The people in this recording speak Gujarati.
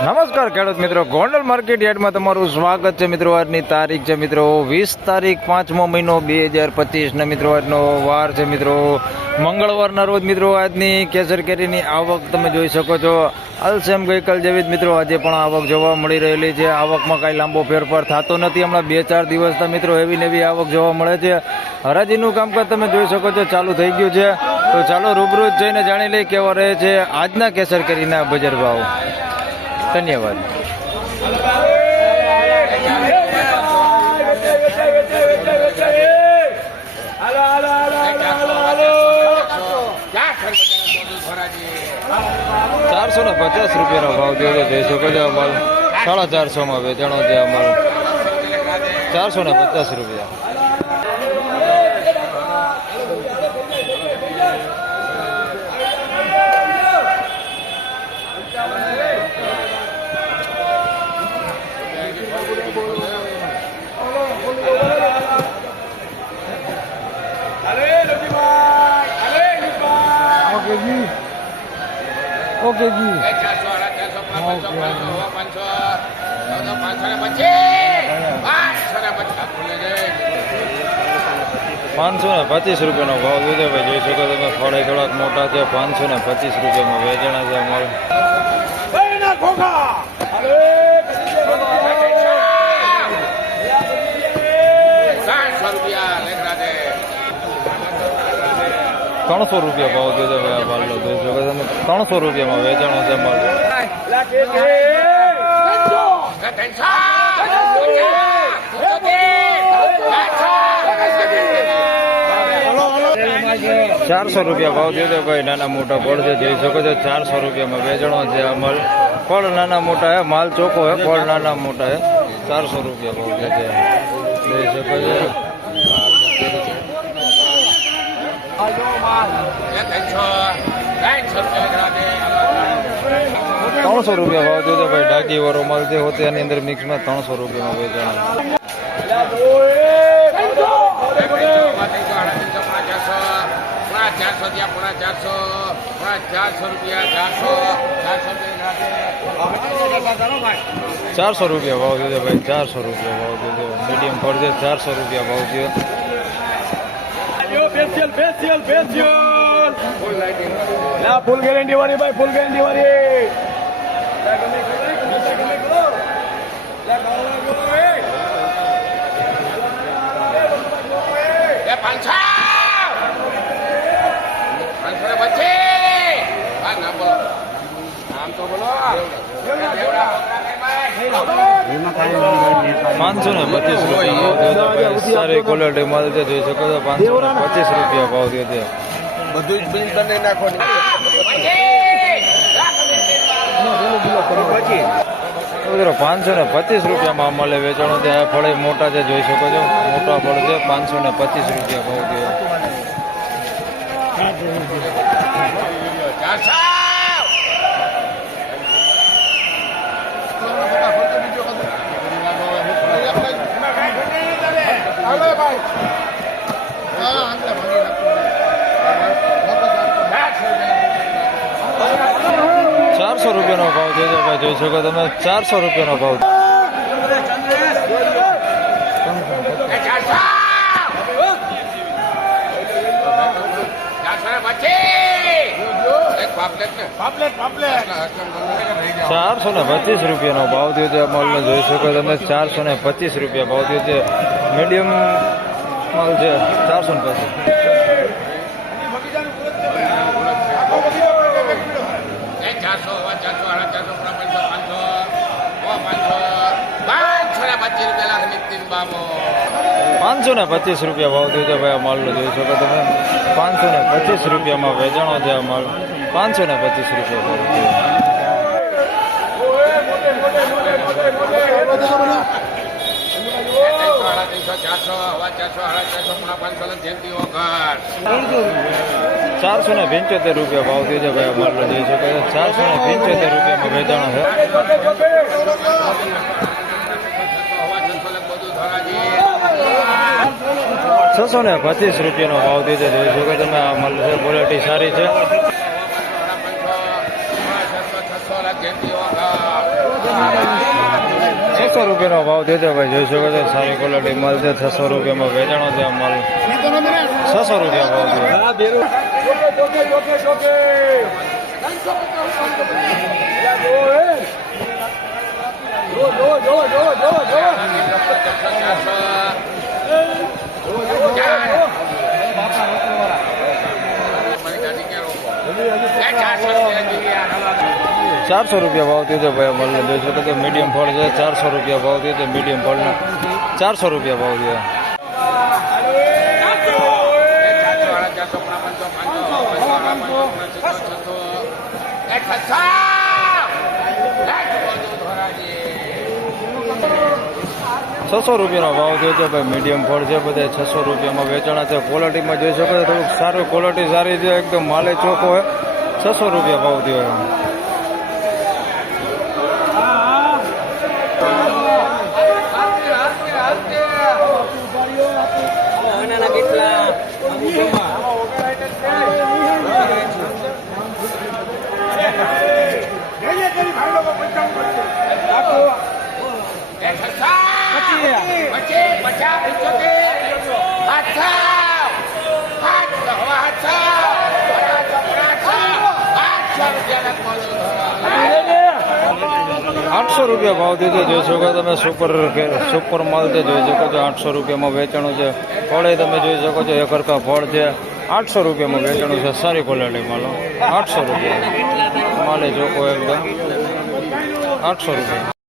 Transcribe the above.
નમસ્કાર ખેડૂત મિત્રો. ગોંડલ માર્કેટ યાર્ડમાં તમારું સ્વાગત છે મિત્રો. આજની તારીખ છે મિત્રો વીસ તારીખ પાંચમો મહિનો બે હજાર પચીસના મિત્રો. આજનો વાર છે મિત્રો. મંગળવારના રોજ મિત્રો આજની કેસર કેરીની આવક તમે જોઈ શકો છો. અલસેમ ગઈકાલ જેવી જ મિત્રો આજે પણ આવક જોવા મળી રહેલી છે. આવકમાં કાંઈ લાંબો ફેરફાર થતો નથી. હમણાં બે ચાર દિવસના મિત્રો એવી નવી આવક જોવા મળે છે. હરાજીનું કામકાજ તમે જોઈ શકો છો, ચાલુ થઈ ગયું છે. તો ચાલો રૂબરૂ જઈને જાણી લઈએ કેવા રહે છે આજના કેસર કેરીના બજાર ભાવ. ધન્યવાદ. ચારસો ને પચાસ રૂપિયાનો ભાવ થયો છે જોઈ શકો છો અમારો સાડા ચારસો માં વેચાણો છે અમારો. ચારસો ને પચાસ રૂપિયા. ઓકે પાંચસો ને પચીસ રૂપિયાનો ભાવ દીધો ભાઈ. જોઈ શકો તમે ફળે થોડાક મોટા છે પાંચસો ને પચીસ રૂપિયામાં વેચાણા છે અમારે. ત્રણસો રૂપિયા ભાવ દીધો ભાઈ આ માલનો શકો તમે ત્રણસો રૂપિયામાં વેચાણો છે માલ. ચારસો રૂપિયા ભાવ દીધો ભાઈ, નાના મોટા ફળ છે, જોઈ શકો છો, ચારસો રૂપિયામાં વેચાણો છે આ માલ. ફળ નાના મોટા હે માલ ચોખ્ખો હે ફળ નાના મોટા હે ચારસો રૂપિયા ભાવ છે જોઈ શકો છો. ત્રણસો રૂપિયા ભાવ જોતો ભાઈ ડાકી વાળો જે હોતે એની અંદર મિક્સમાં ત્રણસો રૂપિયામાં વેચાણ ચારસો પૂરા ચારસો ચારસો રૂપિયા ચારસો ચારસો રૂપિયા ભાવ દીધો ભાઈ ચારસો રૂપિયા ભાવ દીધો મીડિયમ છે, ચારસો રૂપિયા ભાવ થયો. સ્પેશિયલ સ્પેશિયલ સ્પેશિયલ ના ફૂલ ગેરંટી વાળી ભાઈ ફૂલ ગેરંટી વાળી. બોલો. નામ તો બોલો. પાંચસો ને પચીસ રૂપિયા સારી ક્વોલિટી માલ છે જોઈ શકો છો પાંચસો ને પચીસ રૂપિયા ભાવ દીધો બધું જ બિલ કરી નાખો પાંચસો ને પચીસ રૂપિયામાં મળે વેચાણો ત્યાં ફળે મોટા છે જોઈ શકો છો. મોટા ફળ છે પાંચસો ને પચીસ રૂપિયા ભાવ થયો. ચારસો રૂપિયાનો ભાવ છે ભાઈ જોઈ શકો તમે ચારસો રૂપિયાનો ભાવ ચારસો ને પચીસ રૂપિયાનો ભાવ થયો છે, આ જોઈ શકો તમે ચારસો ને પચીસ રૂપિયા ભાવ થયો છે. મીડિયમ માલ છે ચારસો ને એક ચારસો ચારસો સાડા ચારસો પાંચસો પાંચસો પાંચસો ને પચીસ રૂપિયા ભાવ થયો છે ભાઈ આ માલનો જોઈ શકો તમે. પાંચસો ને પચીસ રૂપિયામાં વેચાણો છે આ માલ. પાંચસો ને પચીસ રૂપિયા ભાવ સાડા ત્રણસો ચારસો હવા ચારસો સાડા ચારસો પૂરા પાંચસો ને જયંતિ વગર ચારસો ને પંચોતેર રૂપિયા ભાવ થયો છે ભાઈ અમારે જઈ શકે ચારસો ને પંચોતેર રૂપિયામાં વેચાણ છે. છસો ને પચીસ રૂપિયાનો ભાવ થયો છે જોઈ શકો તમે. આ માલ છે ક્વોલિટી સારી છે. છસો લાખ વગર ચારસો રૂપિયાનો ભાવ દેજો ભાઈ જોઈ શકો છો સારી ક્વોલિટી માલ છે છસો રૂપિયામાં વેચાણો છે આ માલ છસો રૂપિયા ભાવ છે હા બેરું જોકે જોકે જોકે જો જો જો જો જો જો ચારસો રૂપિયા ભાવ દીધો ભાઈ માલને. જોઈ શકો કે મીડિયમ ફળ છે, ચારસો રૂપિયા ભાવ દીધો મીડિયમ ફળના ચારસો રૂપિયા ભાવ થયો. છસો રૂપિયાનો ભાવ થયો છે ભાઈ મીડિયમ ફળ છે બધા છસો રૂપિયામાં વેચાણા છે. ક્વોલિટીમાં જોઈ શકો છો, થોડુંક સારું ક્વોલિટી સારી છે, એકદમ માલે ચોખ્ખો હોય છસો રૂપિયા ભાવ થયો એમ આઠસો રૂપિયા ભાવ દીધો જોઈ શકો તમે સુપર સુપર માલ છે જોઈ શકો છો. આઠસો રૂપિયામાં વેચાણું છે. ફળે તમે જોઈ શકો છો. એક હરખા ફળ છે. આઠસો રૂપિયામાં વેચાણું છે. સારી ક્વોલિટી માલો આઠસો રૂપિયા. માલે જોકો એકદમ. આઠસો રૂપિયા.